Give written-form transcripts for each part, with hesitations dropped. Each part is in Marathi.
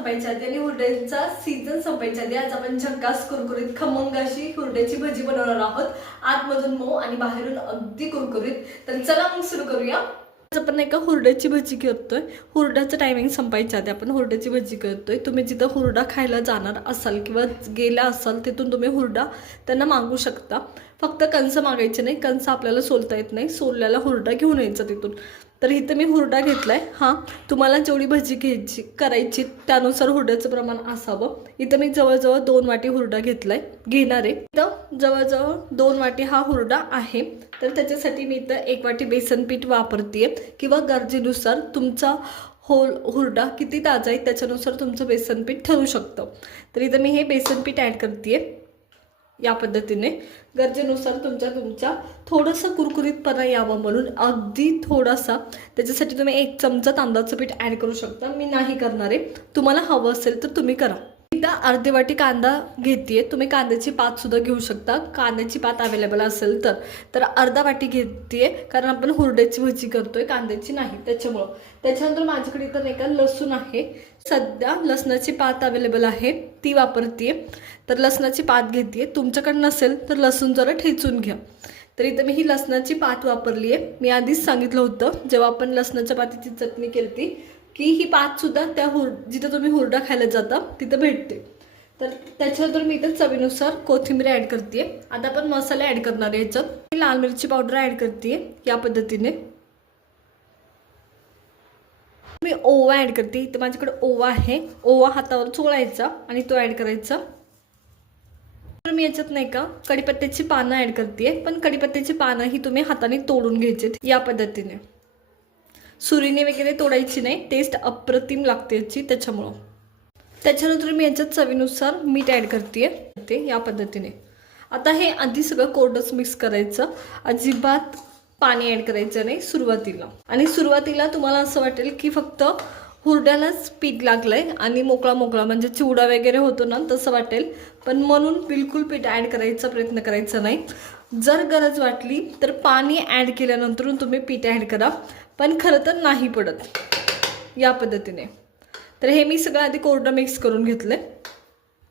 संपायच्या आधी आणि हुरड्याचा सीझन संपायच्या आधी आज आपण झक्कास कुरकुरीत खमंग अशी हुरड्याची भजी बनवणार आहोत. आतमधून मऊ आणि बाहेरून अगदी कुरकुरीत. तर चला मग सुरू करूया. आज आपण एका हुरड्याची भजी करतोय. हुरड्याचं टायमिंग संपायच्या आधी आपण हुरड्याची भजी करतोय. तुम्ही जिथं हुरडा खायला जाणार असाल किंवा गेला असाल तिथून तुम्ही हुरडा त्यांना मागू शकता. फक्त कंस मागायचे नाही, कंस आपल्याला सोलता येत नाही, सोलल्याला हुरडा घेऊन यायचा तिथून. तर इथं मी हुरडा घेतलाय. हां, तुम्हाला जेवढी भजी घ्यायची करायची त्यानुसार हुरड्याचं प्रमाण असावं. इथं मी जवळजवळ 2 वाटी हुरडा घेणार आहे. इथं जवळजवळ 2 वाटी हा हुरडा आहे. तर त्याच्यासाठी मी इथं 1 वाटी बेसन पीठ वापरते किंवा गरजेनुसार तुमचा हुरडा किती ताजा आहे त्याच्यानुसार तुमचं बेसन पीठ ठरू शकतं. तर इथं मी हे बेसन पीठ ॲड करते या पद्धतीने. गरजेनुसार तुमच्या थोडंसं कुरकुरीतपणा यावं म्हणून अगदी थोडासा, त्याच्यासाठी तुम्ही 1 चमचा तांदळाचं पीठ ॲड करू शकता. मी नाही करणार आहे, तुम्हाला हवं असेल तर तुम्ही करा. इथं अर्धी वाटी कांदा घेते. तुम्ही कांद्याची पातसुद्धा घेऊ शकता, कांद्याची पात अवेलेबल असेल तर अर्धा वाटी घेते, कारण आपण हुरड्याची भजी करतोय, कांद्याची नाही त्याच्यामुळं. त्याच्यानंतर माझ्याकडे इथं नाही का लसूण आहे. सध्या लसणाची पात अवेलेबल आहे ती वापरते. तर लसणाची पात घेते. तुमच्याकडे नसेल तर लसूण जरा ठेचून घ्या. तर इथं मी ही लसणाची पात वापरली आहे. मी आधीच सांगितलं होतं जेव्हा आपण लसणाच्या पातीची चटणी केली की ही पातसुद्धा त्या जिथं तुम्ही हुरडा खायला जाता तिथं भेटते. तर त्याच्यानंतर मी इथं चवीनुसार कोथिंबीर ॲड करते. आता आपण मसाले ॲड करणार आहे. याच्यात लाल मिरची पावडर ॲड करते या पद्धतीने. मी ओवा ॲड करते. तर माझ्याकडे ओवा आहे. ओवा हातावर चोळायचा आणि तो ॲड करायचा. तर मी याच्यात नाही का कढीपत्त्याची पानं ॲड करते. पण कढीपत्त्याची पानं ही तुम्ही हाताने तोडून घ्यायची या पद्धतीने. सुरीने वगैरे तोडायची नाही, टेस्ट अप्रतिम लागते याची त्याच्यामुळं. त्याच्यानंतर मी याच्यात चवीनुसार मीठ ॲड करते या पद्धतीने. आता हे आधी सगळं कोरडंच मिक्स करायचं, अजिबात पाणी ॲड करायचं नाही सुरुवातीला. आणि सुरुवातीला तुम्हाला असं वाटेल की फक्त हुरड्यालाच पीठ लागलंय आणि मोकळा म्हणजे चिवडा वगैरे होतो ना तसं वाटेल, पण म्हणून बिलकुल पीठ ॲड करायचा प्रयत्न करायचा नाही. जर गरज वाटली तर पाणी ॲड केल्यानंतर तुम्ही पीठ ॲड करा, पण खरं तर नाही पडत या पद्धतीने. तर हे मी सगळं आधी कोरडं मिक्स करून घेतलं.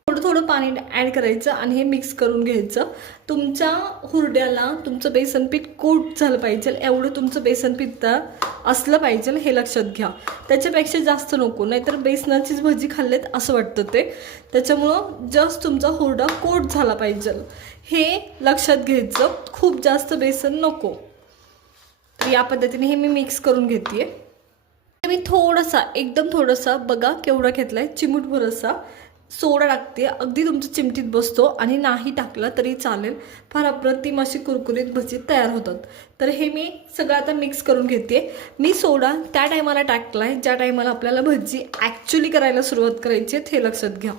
थोडं पाणी ॲड करायचं आणि हे मिक्स करून घ्यायचं. तुमच्या हुरड्याला तुमचं बेसन पीठ कोट झालं पाहिजे एवढं तुमचं बेसन पीठ असलं पाहिजे हे लक्षात घ्या. त्याच्यापेक्षा जास्त नको, नाहीतर बेसनाचीच भजी खाल्लेत असं वाटतं ते. त्याच्यामुळं जस्ट तुमचा हुरडा कोट झाला पाहिजे हे लक्षात घ्यायचं. खूप जास्त बेसन नको. तर या पद्धतीने हे मी मिक्स करून घेते. मी थोडासा एकदम थोडासा बघा केवढा घेतलाय, चिमूटभर असा सोडा टाकते. अगदी तुमच्या चिमटीत बसतो आणि नाही टाकला तरी चालेल. फार अप्रतिम अशी कुरकुरीत भजी तयार होतात. तर हे मी सगळं आता मिक्स करून घेते. मी सोडा त्या टायमाला टाकलाय ज्या टायमाला आपल्याला भजी ॲक्च्युली करायला सुरुवात करायची आहे हे लक्षात घ्या.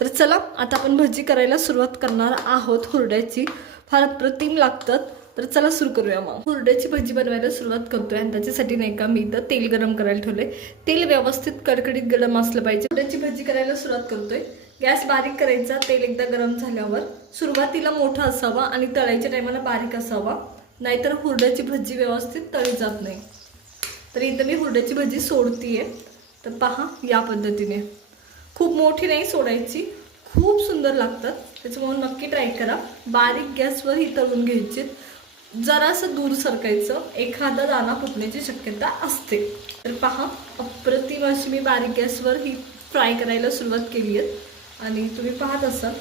तर चला आता आपण भजी करायला सुरुवात करणार आहोत हुरड्याची. फार अप्रतिम लागतात. तर चला सुरू करूया. मग हुरड्याची भजी बनवायला सुरुवात करतोय आणि त्याच्यासाठी नाही का मी इथं तेल गरम करायला ठेवले. तेल व्यवस्थित कडकडीत गरम असलं पाहिजे. हुरड्याची भजी करायला सुरुवात करतोय. गॅस बारीक करायचा. तेल एकदा गरम झाल्यावर सुरुवातीला मोठा असावा आणि तळायच्या टायमाला बारीक असावा, नाहीतर हुरड्याची भजी व्यवस्थित तळी जात नाही. तर इथं मी हुरड्याची भजी सोडतीये. तर पहा या पद्धतीने. खूप मोठी नाही सोडायची, खूप सुंदर लागतात. त्याच्यामुळे नक्की ट्राय करा. बारीक गॅसवर ही तळून घ्यायची. जरासं दूर सरकायचं, एखादा दाणा फुटण्याची शक्यता असते. तर पहा अप्रतिम अशी मी बारीक गॅसवर ही फ्राय करायला सुरुवात केली आहे आणि तुम्ही पाहत असाल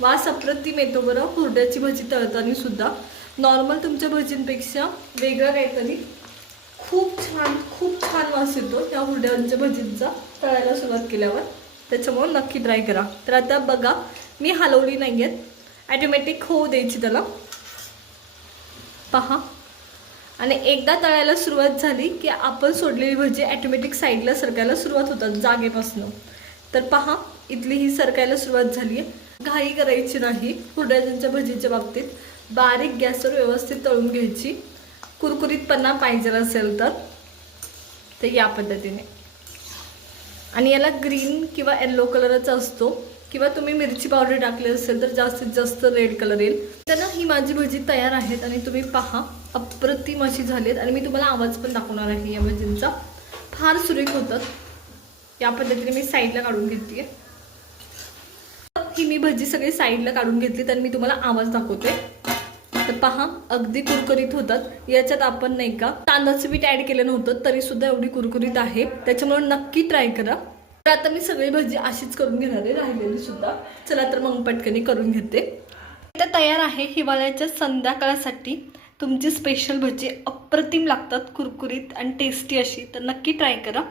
वास अप्रतिम येतो बरं हुरड्याची भजी तळताना सुद्धा. नॉर्मल तुमच्या भजींपेक्षा वेगळं काहीतरी खूप छान वास येतो या हुरड्यांच्या भजींचा तळायला सुरुवात केल्यावर. त्याच्यामुळे नक्की ट्राय करा. तर आता बघा मी हलवली नाही आहेत, ॲटोमॅटिक होऊ द्यायची त्याला. पहा, आणि एकदा तळायला सुरुवात झाली की आपण सोडलेली भजी ॲटोमॅटिक साईडला सरकायला सुरुवात होतात जागेपासून. तर पहा इथली ही सरकायला सुरुवात झाली आहे. घाई करायची नाही हुरड्याच्या भजीच्या बाबतीत. बारीक गॅसवर व्यवस्थित तळून घ्यायची. कुरकुरीतपणा पाहिजे असेल तर या पद्धतीने. आणि याला ग्रीन किंवा येलो कलरचा असतो, किंवा तुम्ही मिरची पावडर टाकली असेल तर जास्तीत जास्त रेड कलर येईल. तर ही माझी भजी तयार आहेत आणि तुम्ही पहा अप्रतिम अशी झालीत. आणि मी तुम्हाला आवाज पण दाखवणार आहे या भजींचा. फार सुरेख होतात. या पद्धतीने मी साईडला काढून घेतली. ही मी भजी सगळी साईडला काढून घेतली तर मी तुम्हाला आवाज दाखवते. तर पहा अगदी कुरकुरीत होतात. याच्यात आपण नाही का तांदळाचं पीठ ऍड केलं नव्हतं तरी सुद्धा एवढी कुरकुरीत आहे. त्याच्यामुळे नक्की ट्राय करा. तर आता मी सगळी भजी अशीच करून घेणार आहे, राहिलेली सुद्धा. चला तर मग पटकनी करून घेते. इथे तयार आहे हिवाळ्याच्या संध्याकाळसाठी तुमची स्पेशल भजी. अप्रतिम लागतात, कुरकुरीत आणि टेस्टी अशी. तर नक्की ट्राय करा.